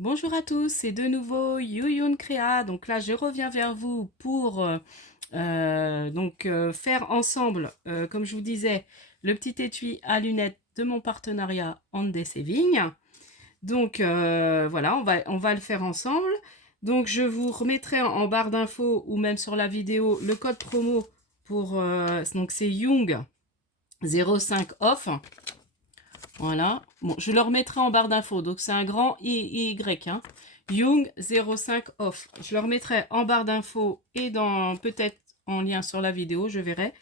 Bonjour à tous, c'est de nouveau Yuyun Créa. Donc là, je reviens vers vous pour faire ensemble, comme je vous disais, le petit étui à lunettes de mon partenariat Andes Saving. Donc voilà, on va le faire ensemble. Donc je vous remettrai en barre d'infos ou même sur la vidéo le code promo pour donc c'est Young 05 off. Voilà. Bon, je le remettrai en barre d'infos. Donc, c'est un grand Y. Hein. Young 05 off. Je le remettrai en barre d'infos et dans peut-être en lien sur la vidéo, je verrai.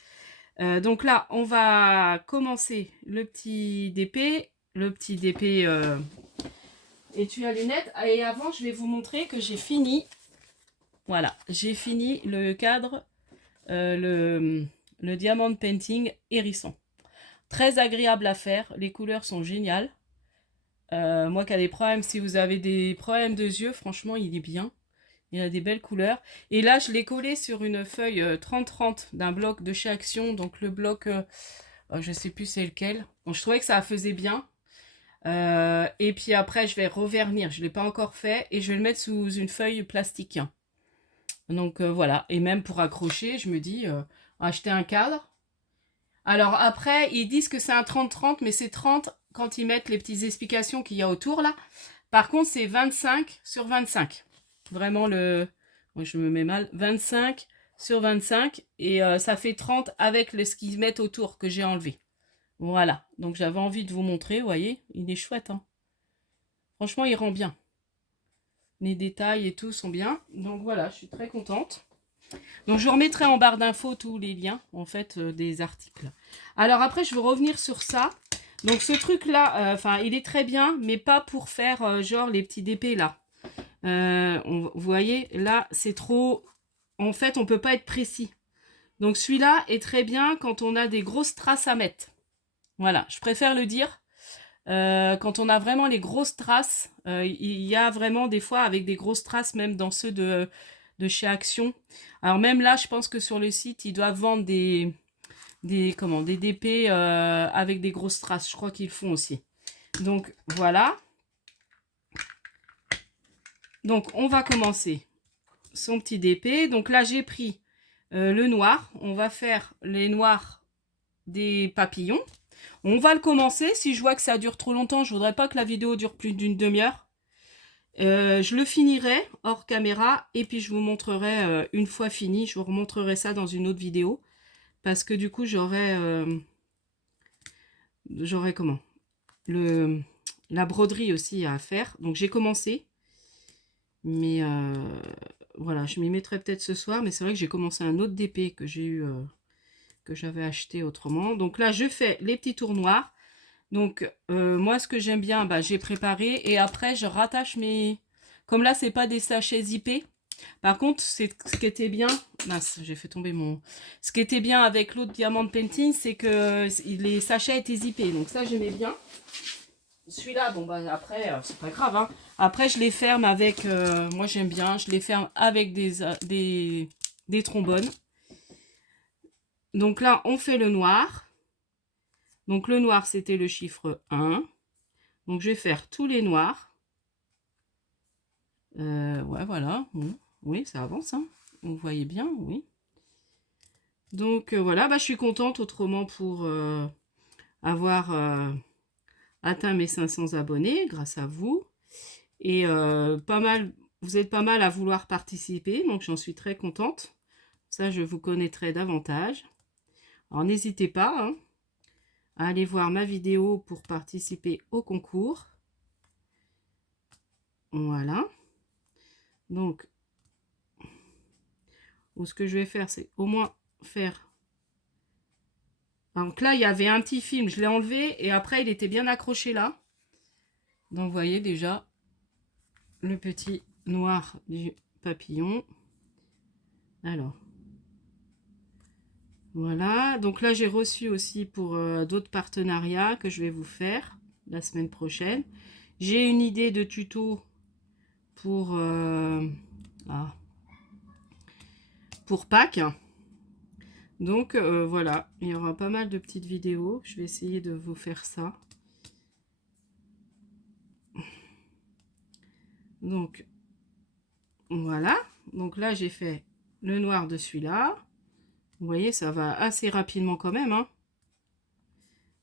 Donc là, on va commencer le petit DP. Le petit DP étui à lunettes. Et avant, je vais vous montrer que j'ai fini. Voilà, j'ai fini le cadre, le diamond painting hérisson. Très agréable à faire. Les couleurs sont géniales. Moi qui a des problèmes, si vous avez des problèmes de yeux, franchement, il est bien. Il a des belles couleurs. Et là, je l'ai collé sur une feuille 30-30 d'un bloc de chez Action. Donc le bloc, je sais plus c'est lequel. Bon, je trouvais que ça faisait bien. Et puis après, je vais revernir. Je ne l'ai pas encore fait. Et je vais le mettre sous une feuille plastique. Donc voilà. Et même pour accrocher, je me dis, acheter un cadre. Alors après, ils disent que c'est un 30-30, mais c'est 30 quand ils mettent les petites explications qu'il y a autour là. Par contre, c'est 25 sur 25. Vraiment le... Moi, je me mets mal. 25 sur 25. Et ça fait 30 avec ce qu'ils mettent autour que j'ai enlevé. Voilà. Donc, j'avais envie de vous montrer. Vous voyez, il est chouette. Hein. Franchement, il rend bien. Les détails et tout sont bien. Donc, voilà, je suis très contente. Donc, je remettrai en barre d'infos tous les liens, en fait, des articles. Alors, après, je veux revenir sur ça. Donc, ce truc-là, il est très bien, mais pas pour faire, genre, les petits DP, là. Vous voyez, là, c'est trop... En fait, on ne peut pas être précis. Donc, celui-là est très bien quand on a des grosses traces à mettre. Voilà, je préfère le dire. Quand on a vraiment les grosses traces, il y a vraiment des fois avec des grosses traces, même dans ceux de chez Action. Alors, même là, je pense que sur le site, ils doivent vendre des DP avec des grosses traces. Je crois qu'ils font aussi. Donc, voilà. Donc, on va commencer son petit DP. Donc là, j'ai pris le noir. On va faire les noirs des papillons. On va le commencer. Si je vois que ça dure trop longtemps, je voudrais pas que la vidéo dure plus d'une demi-heure. Je le finirai hors caméra et puis je vous montrerai une fois fini. Je vous remontrerai ça dans une autre vidéo. Parce que du coup, j'aurai comment la broderie aussi à faire. Donc j'ai commencé. Mais voilà, je m'y mettrai peut-être ce soir. Mais c'est vrai que j'ai commencé un autre DP que j'ai eu, que j'avais acheté autrement. Donc là, je fais les petits tours noirs. Donc moi, ce que j'aime bien, bah, j'ai préparé. Et après, je rattache mes... Comme là, c'est pas des sachets zippés. Par contre, c'est ce qui était bien... Mince, j'ai fait tomber mon... Ce qui était bien avec l'autre Diamond Painting, c'est que les sachets étaient zippés. Donc ça, j'aimais bien. Celui-là, bon, bah après, c'est pas grave. Hein. Après, je les ferme avec... moi, j'aime bien. Je les ferme avec des trombones. Donc là, on fait le noir. Donc le noir, c'était le chiffre 1. Donc je vais faire tous les noirs. Ouais, voilà. Bon. Oui, ça avance. Hein. Vous voyez bien, oui. Donc voilà, bah, je suis contente autrement pour avoir atteint mes 500 abonnés grâce à vous. Et pas mal, vous êtes pas mal à vouloir participer, donc j'en suis très contente. Ça, je vous connaîtrai davantage. Alors n'hésitez pas hein, à aller voir ma vidéo pour participer au concours. Voilà. Donc, ce que je vais faire, c'est au moins faire... Donc là, il y avait un petit film, je l'ai enlevé et après, il était bien accroché là. Donc, vous voyez déjà le petit noir du papillon. Alors, voilà. Donc là, j'ai reçu aussi pour d'autres partenariats que je vais vous faire la semaine prochaine. J'ai une idée de tuto pour, pour Pâques. Donc voilà, il y aura pas mal de petites vidéos. Je vais essayer de vous faire ça. Donc, voilà. Donc là, j'ai fait le noir de celui-là. Vous voyez, ça va assez rapidement quand même, hein.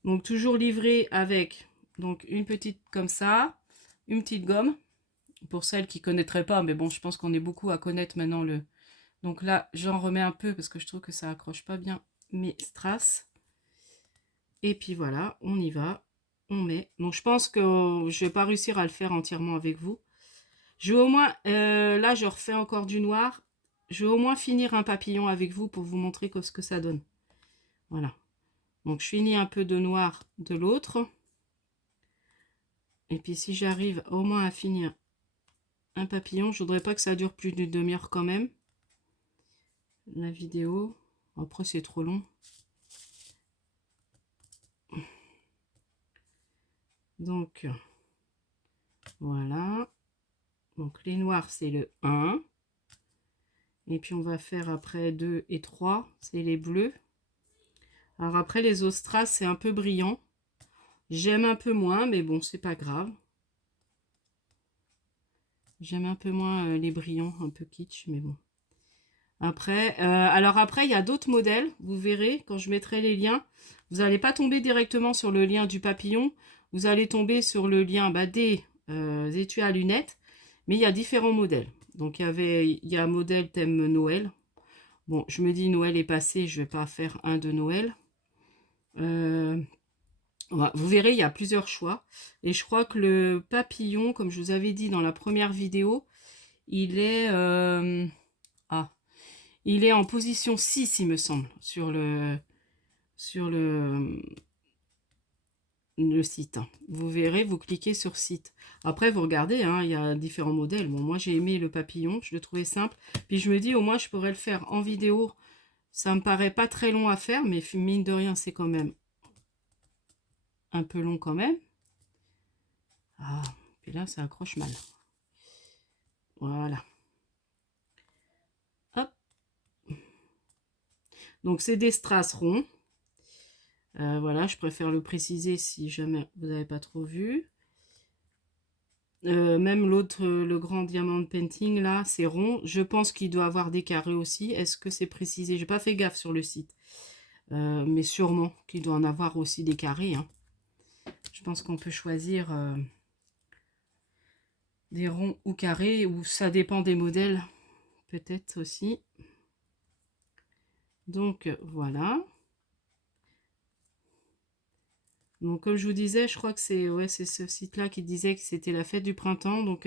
Donc, toujours livré avec donc une petite comme ça, une petite gomme. Pour celles qui ne connaîtraient pas, mais bon, je pense qu'on est beaucoup à connaître maintenant le... Donc là, j'en remets un peu parce que je trouve que ça accroche pas bien mes strass. Et puis voilà, on y va, on met. Donc je pense que je vais pas réussir à le faire entièrement avec vous. Je vais au moins, là je refais encore du noir. Je vais au moins finir un papillon avec vous pour vous montrer ce que ça donne. Voilà. Donc je finis un peu de noir de l'autre. Et puis si j'arrive au moins à finir un papillon, je voudrais pas que ça dure plus d'une demi-heure quand même. La vidéo. Après c'est trop long. Donc voilà. Donc les noirs c'est le 1. Et puis on va faire après 2 et 3, c'est les bleus. Alors après les autres strass c'est un peu brillant. J'aime un peu moins, mais bon c'est pas grave. J'aime un peu moins les brillants, un peu kitsch, mais bon. Après, alors après il y a d'autres modèles, vous verrez quand je mettrai les liens. Vous n'allez pas tomber directement sur le lien du papillon, vous allez tomber sur le lien des étuis à lunettes, mais il y a différents modèles. Donc il y a un modèle thème Noël. Bon, je me dis Noël est passé, je vais pas faire un de Noël. Vous verrez, il y a plusieurs choix. Et je crois que le papillon, comme je vous avais dit dans la première vidéo, il est, il est en position 6, il me semble, sur le site. Vous verrez, vous cliquez sur site. Après, vous regardez, hein, il y a différents modèles. Bon, moi, j'ai aimé le papillon, je le trouvais simple. Puis je me dis, au moins, je pourrais le faire en vidéo. Ça me paraît pas très long à faire, mais mine de rien, c'est quand même un peu long quand même. Ah, puis là, ça accroche mal. Voilà. Hop. Donc, c'est des strass ronds. Voilà, je préfère le préciser si jamais vous n'avez pas trop vu. Même l'autre, le grand diamant painting, là, c'est rond. Je pense qu'il doit avoir des carrés aussi. Est-ce que c'est précisé? J'ai pas fait gaffe sur le site. Mais sûrement qu'il doit en avoir aussi des carrés, hein. Je pense qu'on peut choisir des ronds ou carrés, ou ça dépend des modèles, peut-être aussi. Donc, voilà. Donc, comme je vous disais, je crois que c'est ce site-là qui disait que c'était la fête du printemps. Donc,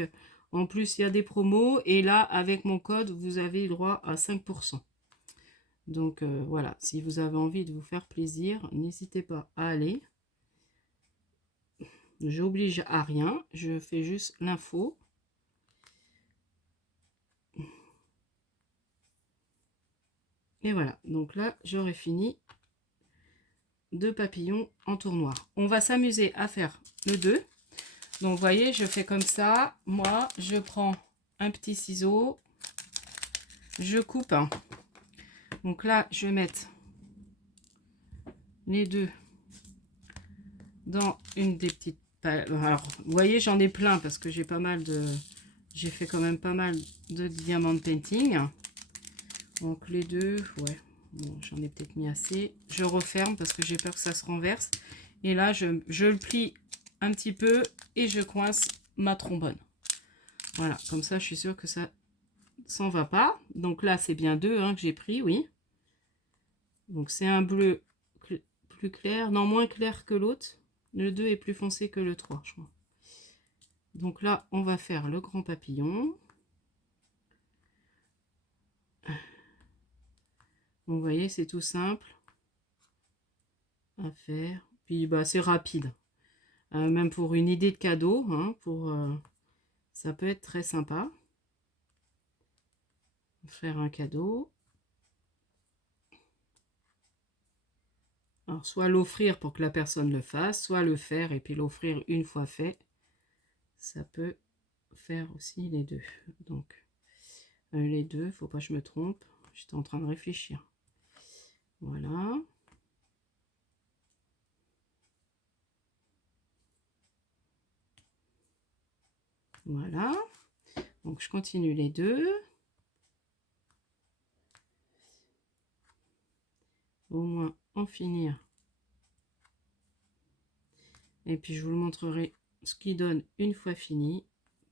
en plus, il y a des promos. Et là, avec mon code, vous avez le droit à 5%. Donc, voilà. Si vous avez envie de vous faire plaisir, n'hésitez pas à aller. J'oblige à rien. Je fais juste l'info. Et voilà. Donc là, j'aurai fini 2 papillons en tournoir. On va s'amuser à faire le 2. Donc, vous voyez, je fais comme ça. Moi, je prends un petit ciseau. Je coupe. Donc là, je vais mettre les deux dans une des petites... Alors, vous voyez, j'en ai plein parce que j'ai pas mal de... J'ai fait quand même pas mal de diamant painting. Donc, les deux, ouais. Bon, j'en ai peut-être mis assez. Je referme parce que j'ai peur que ça se renverse. Et là, je le plie un petit peu et je coince ma trombone. Voilà, comme ça, je suis sûre que ça s'en va pas. Donc là, c'est bien deux que j'ai pris, oui. Donc c'est un bleu plus clair, non, moins clair que l'autre. Le 2 est plus foncé que le 3, je crois. Donc là, on va faire le grand papillon. Vous voyez, c'est tout simple à faire. Puis bah, c'est rapide. Même pour une idée de cadeau, hein, ça peut être très sympa. Faire un cadeau. Alors, soit l'offrir pour que la personne le fasse, soit le faire et puis l'offrir une fois fait. Ça peut faire aussi les deux. Donc, les deux, faut pas que je me trompe. J'étais en train de réfléchir. Voilà. Voilà. Donc, je continue les deux. Au moins en finir. Et puis, je vous le montrerai ce qui donne une fois fini.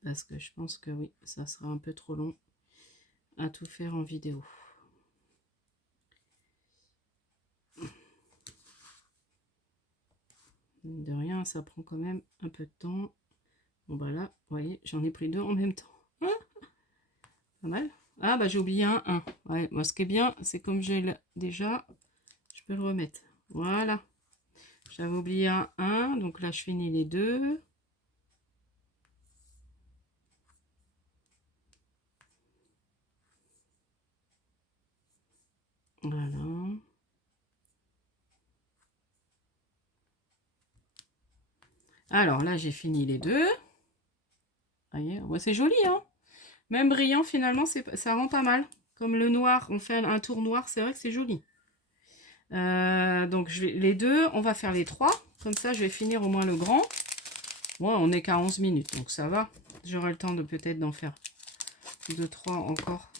Parce que je pense que oui, ça sera un peu trop long à tout faire en vidéo. De rien, ça prend quand même un peu de temps. Bon bah là, vous voyez, j'en ai pris deux en même temps. Hein, pas mal. Ah bah j'ai oublié un. Ouais, moi ce qui est bien, c'est comme j'ai déjà, je peux le remettre. Voilà. J'avais oublié un, donc là je finis les deux. Voilà. Alors là j'ai fini les deux. Vous voyez, ouais, c'est joli, hein. Même brillant finalement, ça rend pas mal. Comme le noir, on fait un tour noir, c'est vrai que c'est joli. Donc les deux, on va faire les trois. Comme ça, je vais finir au moins le grand. Ouais, on est qu'à 11 minutes, donc ça va. J'aurai le temps de peut-être d'en faire 2-3 encore.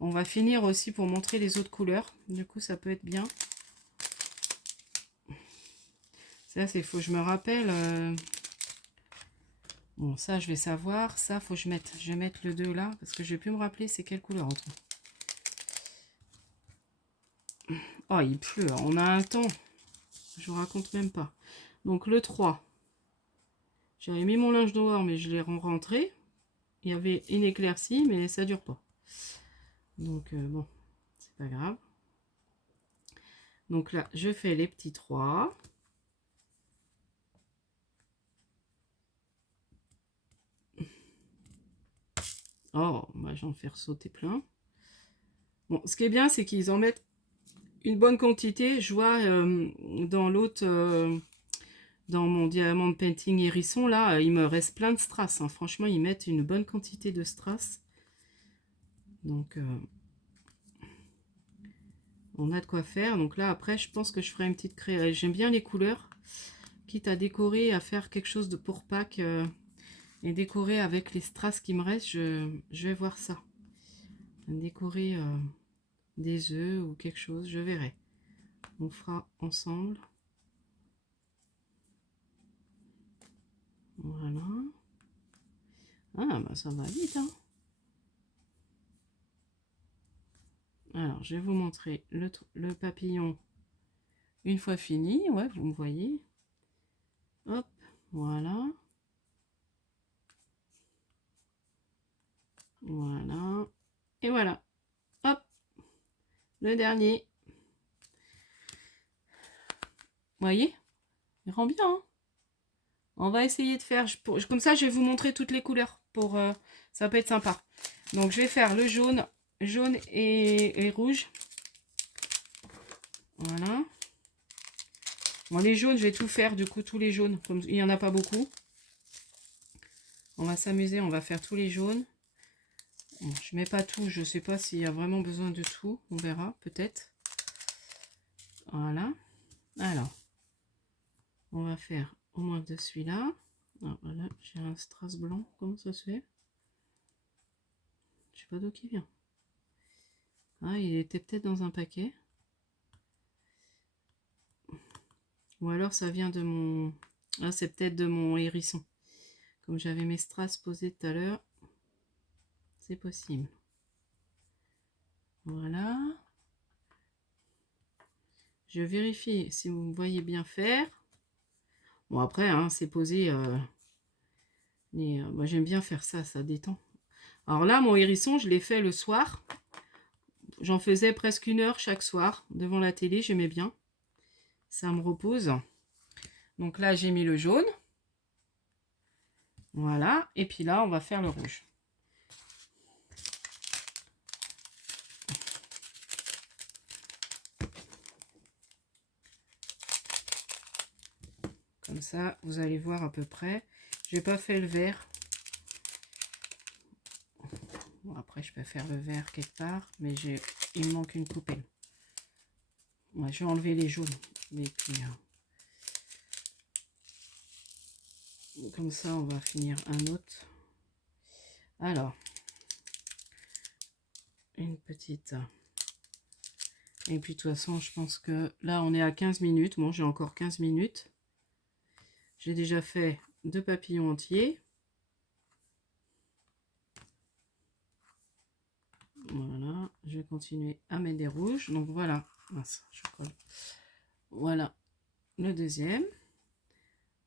On va finir aussi pour montrer les autres couleurs. Du coup, ça peut être bien. Ça, c'est faut que je me rappelle. Bon, ça, je vais savoir. Ça, faut que je mette. Je vais mettre le 2 là, parce que je vais plus me rappeler c'est quelle couleur entre. Oh, il pleut. On a un temps. Je vous raconte même pas. Donc, le 3. J'avais mis mon linge dehors, mais je l'ai rentré. Il y avait une éclaircie, mais ça dure pas. Donc, bon, c'est pas grave. Donc là, je fais les petits 3. Oh, bah, j'en faire sauter plein. Bon, ce qui est bien, c'est qu'ils en mettent une bonne quantité. Je vois dans l'autre, dans mon diamant painting hérisson, là, il me reste plein de strass. Hein. Franchement, ils mettent une bonne quantité de strass. Donc, on a de quoi faire. Donc là, après, je pense que je ferai une petite création. J'aime bien les couleurs. Quitte à décorer, à faire quelque chose de pour Pâques et décorer avec les strass qui me restent, je vais voir ça. Décorer des œufs ou quelque chose, je verrai. On fera ensemble. Voilà. Ah, bah ça va vite, hein. Alors, je vais vous montrer le papillon une fois fini. Ouais, vous me voyez. Hop, voilà. Voilà. Et voilà. Hop, le dernier. Vous voyez? Il rend bien, hein. On va essayer de faire... comme ça, je vais vous montrer toutes les couleurs. Ça peut être sympa. Donc, je vais faire le jaune et rouge. Voilà. Bon, les jaunes, je vais tout faire, du coup, tous les jaunes. Comme il n'y en a pas beaucoup. On va s'amuser, on va faire tous les jaunes. Bon, je mets pas tout, je sais pas s'il y a vraiment besoin de tout. On verra, peut-être. Voilà. Alors, on va faire au moins de celui-là. Voilà, j'ai un strass blanc. Comment ça se fait? Je sais pas d'où qui vient. Ah, il était peut-être dans un paquet. Ou alors ça vient de mon... Ah, c'est peut-être de mon hérisson. Comme j'avais mes strass posés tout à l'heure. C'est possible. Voilà. Je vérifie si vous me voyez bien faire. Bon, après, hein, c'est posé... moi, j'aime bien faire ça, ça détend. Alors là, mon hérisson, je l'ai fait le soir. J'en faisais presque 1 heure chaque soir devant la télé, j'aimais bien. Ça me repose. Donc là, j'ai mis le jaune. Voilà. Et puis là, on va faire le rouge. Comme ça, vous allez voir à peu près. J'ai pas fait le vert. Bon, après, je peux faire le vert quelque part, mais il me manque une coupelle. Ouais, je vais enlever les jaunes. Et puis, comme ça, on va finir un autre. Alors, une petite. Et puis de toute façon, je pense que là, on est à 15 minutes. Bon, j'ai encore 15 minutes. J'ai déjà fait 2 papillons entiers. Voilà, je vais continuer à mettre des rouges. Donc voilà, mince, je colle. Voilà le deuxième.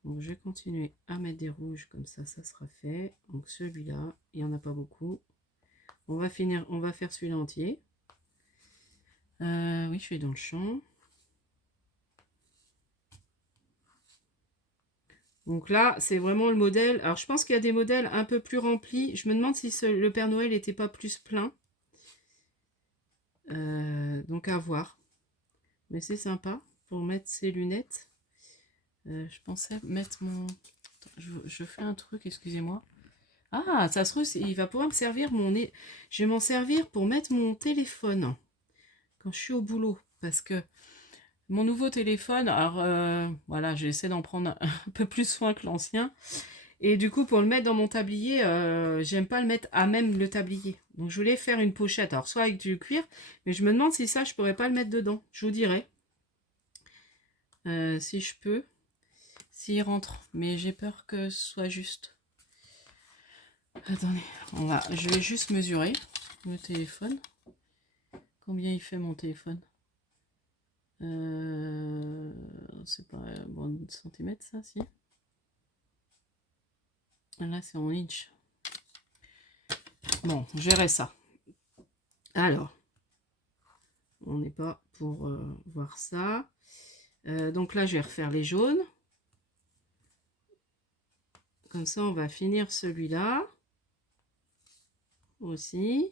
Donc je vais continuer à mettre des rouges comme ça sera fait. Donc celui-là, il n'y en a pas beaucoup. On va faire celui-là entier. Oui, je suis dans le champ. Donc là, c'est vraiment le modèle. Alors je pense qu'il y a des modèles un peu plus remplis. Je me demande si le Père Noël n'était pas plus plein. Donc à voir. Mais c'est sympa pour mettre ses lunettes. Je pensais mettre mon... Attends, je fais un truc, excusez-moi. Ah, ça se trouve, il va pouvoir me servir mon nez. Je vais m'en servir pour mettre mon téléphone quand je suis au boulot. Parce que mon nouveau téléphone, alors voilà, j'essaie d'en prendre un peu plus soin que l'ancien. Et du coup, pour le mettre dans mon tablier, j'aime pas le mettre à même le tablier. Donc je voulais faire une pochette, alors soit avec du cuir, mais je me demande si ça, je pourrais pas le mettre dedans. Je vous dirai. Si je peux. S'il rentre. Mais j'ai peur que ce soit juste. Attendez, je vais juste mesurer le téléphone. Combien il fait mon téléphone? C'est pas bon centimètre ça, si. Là c'est en inch. Bon, je verrai ça. Alors, on n'est pas pour voir ça. Donc là, je vais refaire les jaunes. Comme ça, on va finir celui-là aussi.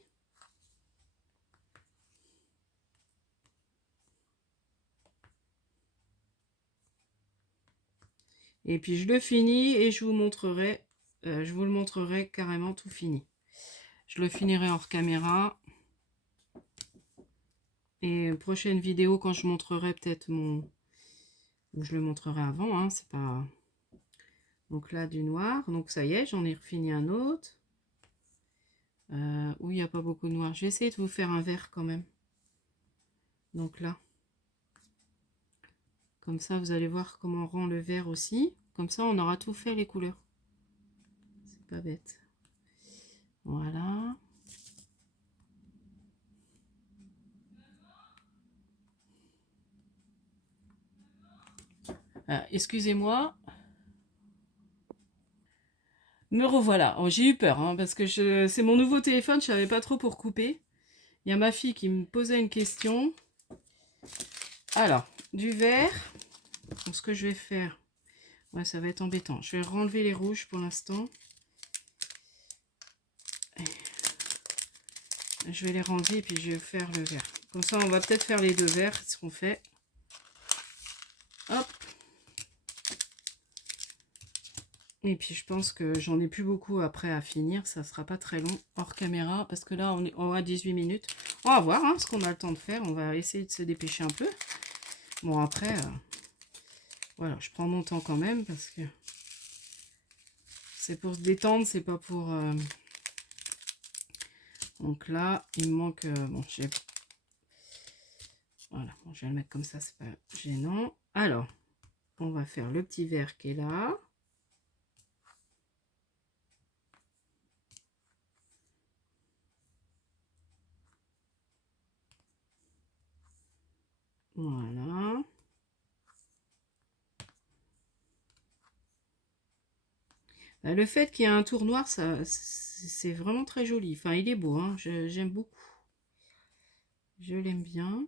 Et puis je le finis et je vous le montrerai carrément tout fini. Je le finirai hors caméra. Et prochaine vidéo, quand je montrerai peut-être mon... Je le montrerai avant, hein, c'est pas... Donc là, du noir. Donc ça y est, j'en ai refini un autre. Où il n'y a pas beaucoup de noir. Je vais essayer de vous faire un vert quand même. Donc là. Comme ça, vous allez voir comment on rend le vert aussi. Comme ça, on aura tout fait les couleurs. C'est pas bête. Voilà. Excusez-moi. Me revoilà. Oh, j'ai eu peur, hein, parce que c'est mon nouveau téléphone, je savais pas trop pour couper. Il y a ma fille qui me posait une question. Alors, du vert. Donc, ce que je vais faire... Ouais, ça va être embêtant. Je vais renlever les rouges pour l'instant. Je vais les renlever et puis je vais faire le vert. Comme ça, on va peut-être faire les deux verts, ce qu'on fait. Hop. Et puis je pense que j'en ai plus beaucoup après à finir. Ça sera pas très long hors caméra. Parce que là, on est à 18 minutes. On va voir hein, ce qu'on a le temps de faire. On va essayer de se dépêcher un peu. Bon, après, voilà, je prends mon temps quand même. Parce que c'est pour se détendre. C'est pas pour... Donc là, il me manque... bon, j'ai... Voilà, bon, je vais le mettre comme ça. C'est pas gênant. Alors, on va faire le petit vert qui est là. Voilà. Le fait qu'il y ait un tour noir, ça, c'est vraiment très joli. Enfin, il est beau, hein. J'aime beaucoup. Je l'aime bien.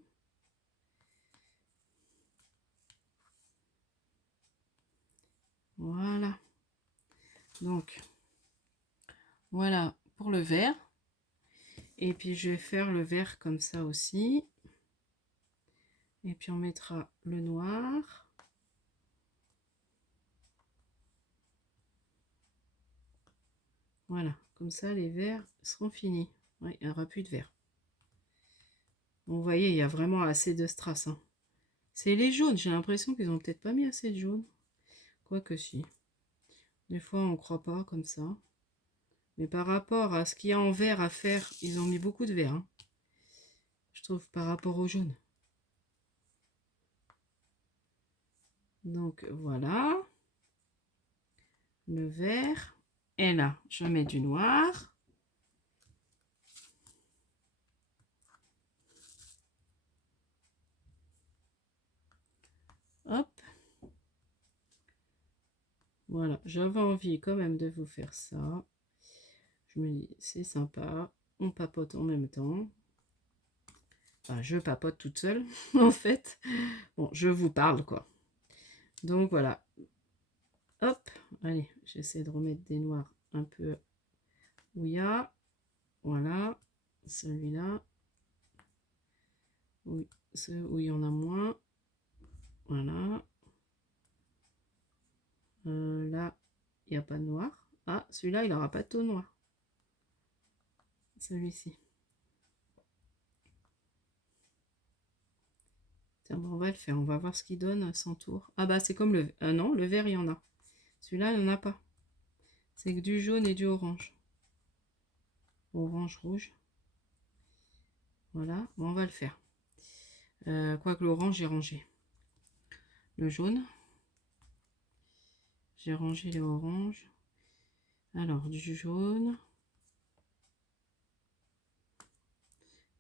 Voilà. Donc, voilà pour le vert. Et puis, je vais faire le vert comme ça aussi. Et puis, on mettra le noir. Voilà. Comme ça, les verts seront finis. Oui, il n'y aura plus de vert. Vous voyez, il y a vraiment assez de strass. Hein. C'est les jaunes. J'ai l'impression qu'ils n'ont peut-être pas mis assez de jaune. Quoique si. Des fois, on ne croit pas comme ça. Mais par rapport à ce qu'il y a en vert à faire, ils ont mis beaucoup de vert. Hein. trouve, par rapport au jaune. Donc voilà. Le vert. Et là, je mets du noir. Hop. Voilà, j'avais envie quand même de vous faire ça. Je me dis, c'est sympa. On papote en même temps. Enfin, je papote toute seule, en fait. Bon, je vous parle, quoi. Donc, voilà. Hop. Allez, j'essaie de remettre des noirs un peu où il y a. Voilà. Celui-là. Oui, ceux où il y en a moins. Voilà. Là, il n'y a pas de noir. Ah, celui-là, il n'aura pas de taux noir. Celui-ci. Tiens, bon, on va le faire. On va voir ce qu'il donne sans tour. Ah bah, c'est comme le... non, le vert, il y en a. Celui-là, il n'y en a pas. C'est que du jaune et du orange. Orange, rouge. Voilà. Bon, on va le faire. Quoique l'orange, j'ai rangé. Le jaune. J'ai rangé les oranges. Alors, du jaune.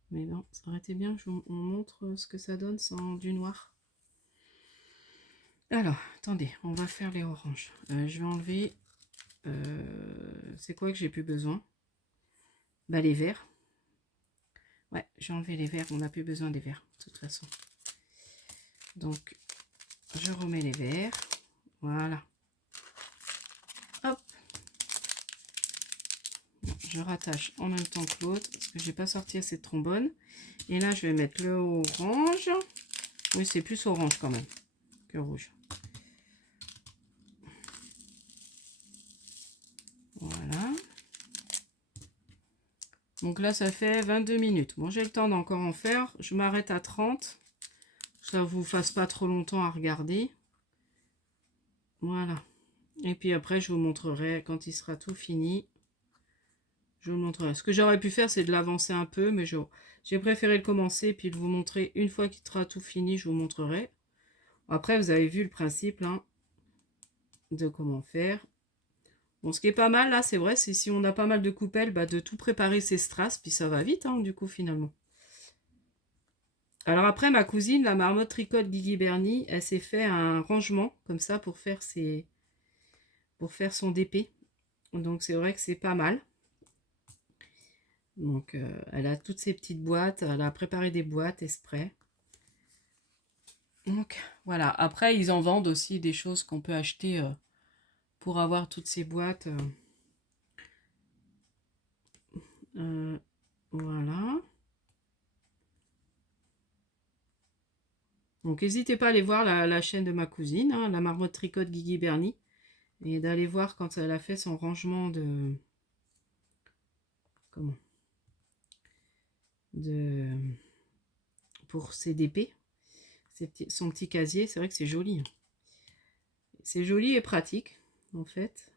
Mais bon, ça aurait été bien que on montre ce que ça donne sans du noir. Alors, attendez, on va faire les oranges. Je vais enlever... c'est quoi que j'ai plus besoin? Bah, les verts. Ouais, j'ai enlevé les verts. On n'a plus besoin des verts, de toute façon. Donc, je remets les verts. Voilà. Hop. Je rattache en même temps que l'autre parce que j'ai pas sorti assez de trombone. Et là, je vais mettre le orange. Oui, c'est plus orange quand même que rouge. Voilà. Donc là, ça fait 22 minutes. Bon, j'ai le temps d'encore en faire. Je m'arrête à 30. Ça vous fasse pas trop longtemps à regarder. Voilà. Et puis après, je vous montrerai quand il sera tout fini. Je vous montrerai. Ce que j'aurais pu faire, c'est de l'avancer un peu, mais j'ai préféré le commencer puis de vous montrer une fois qu'il sera tout fini. Je vous montrerai. Après, vous avez vu le principe hein, de comment faire. Bon, ce qui est pas mal là, c'est vrai, c'est si on a pas mal de coupelles, bah, de tout préparer ses strass, puis ça va vite, hein, du coup, finalement. Alors après, ma cousine, la marmotte tricote Guigui Bernie, elle s'est fait un rangement comme ça pour faire son DP. Donc c'est vrai que c'est pas mal. Donc elle a toutes ses petites boîtes, elle a préparé des boîtes exprès. Donc voilà, après ils en vendent aussi des choses qu'on peut acheter pour avoir toutes ces boîtes. Voilà. Donc n'hésitez pas à aller voir la chaîne de ma cousine, hein, la marmotte tricote Guigui Bernie, et d'aller voir quand elle a fait son rangement de... Comment de pour ses DP, son petit casier, c'est vrai que c'est joli. C'est joli et pratique, en fait.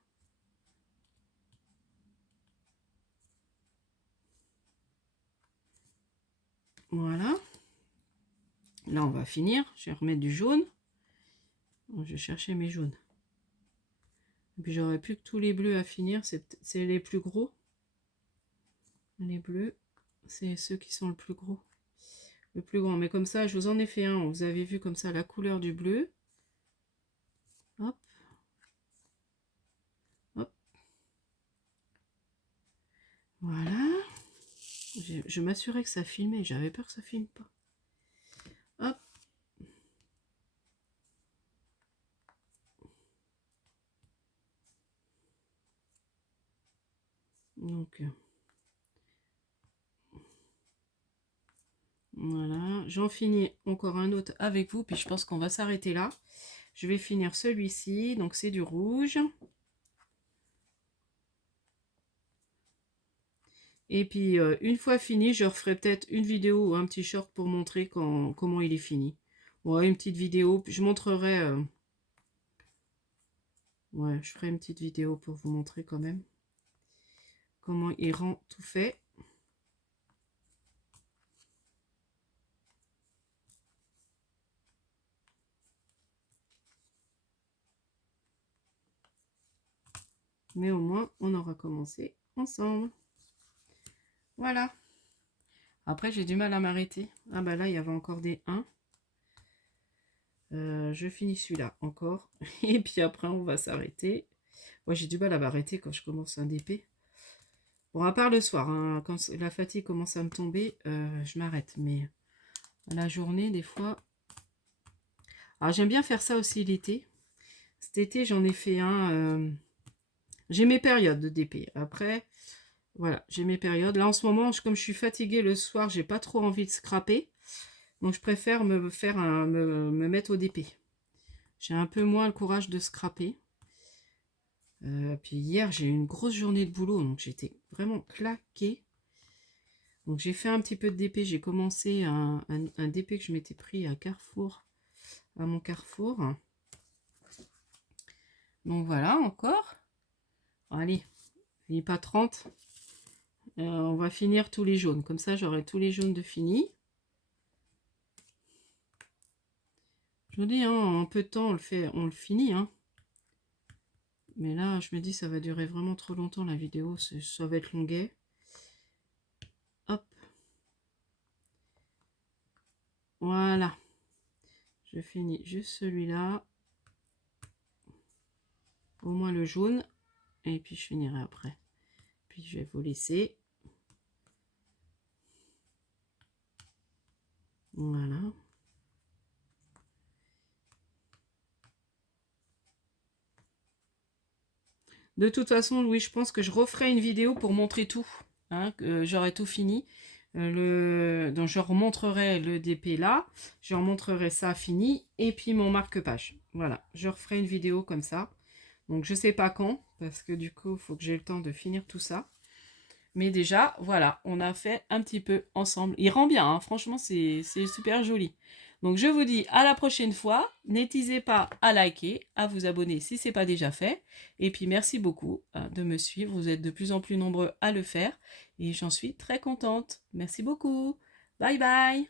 Voilà. Là, on va finir. Je vais remettre du jaune. Bon, je vais chercher mes jaunes. Et puis, j'aurais plus que tous les bleus à finir. C'est les plus gros. Les bleus, c'est ceux qui sont le plus gros. Le plus grand. Mais comme ça, je vous en ai fait un. Vous avez vu comme ça la couleur du bleu. Hop. Hop. Voilà. Je m'assurais que ça filmait. J'avais peur que ça filme pas. Hop. Donc, voilà. J'en finis encore un autre avec vous. Puis je pense qu'on va s'arrêter là. Je vais finir celui-ci. Donc, c'est du rouge. Et puis, une fois fini, je referai peut-être une vidéo ou un petit short pour montrer comment il est fini. Ouais, une petite vidéo. Je montrerai... ouais, je ferai une petite vidéo pour vous montrer quand même comment il rend tout fait. Mais au moins, on aura commencé ensemble. Voilà. Après, j'ai du mal à m'arrêter. Ah bah là, il y avait encore des 1. Je finis celui-là encore. Et puis après, on va s'arrêter. Moi, j'ai du mal à m'arrêter quand je commence un DP. Bon, à part le soir, hein, quand la fatigue commence à me tomber, je m'arrête. Mais la journée, des fois... Alors, j'aime bien faire ça aussi l'été. Cet été, j'en ai fait un... J'ai mes périodes de DP. Après, voilà, j'ai mes périodes. Là, en ce moment, comme je suis fatiguée le soir, j'ai pas trop envie de scraper. Donc, je préfère me mettre au DP. J'ai un peu moins le courage de scraper. Puis hier, j'ai eu une grosse journée de boulot, donc j'étais vraiment claquée. Donc, j'ai fait un petit peu de DP. J'ai commencé un DP que je m'étais pris à Carrefour, à mon Carrefour. Donc, voilà, encore. Allez, il n'est pas 30. On va finir tous les jaunes. Comme ça, j'aurai tous les jaunes de fini. Je vous dis, hein, en peu de temps, on le finit. Hein. Mais là, je me dis, ça va durer vraiment trop longtemps la vidéo. Ça va être longuet. Hop. Voilà. Je finis juste celui-là. Au moins le jaune. Et puis, je finirai après. Puis, je vais vous laisser. Voilà. De toute façon, oui, je pense que je referai une vidéo pour montrer tout. Hein, que j'aurai tout fini. Donc, je remontrerai le DP là. Je remontrerai ça fini. Et puis, mon marque-page. Voilà. Je referai une vidéo comme ça. Donc, je sais pas quand. Parce que du coup, il faut que j'ai le temps de finir tout ça. Mais déjà, voilà, on a fait un petit peu ensemble. Il rend bien, hein, franchement, c'est super joli. Donc, je vous dis à la prochaine fois. N'hésitez pas à liker, à vous abonner si ce n'est pas déjà fait. Et puis, merci beaucoup de me suivre. Vous êtes de plus en plus nombreux à le faire. Et j'en suis très contente. Merci beaucoup. Bye bye.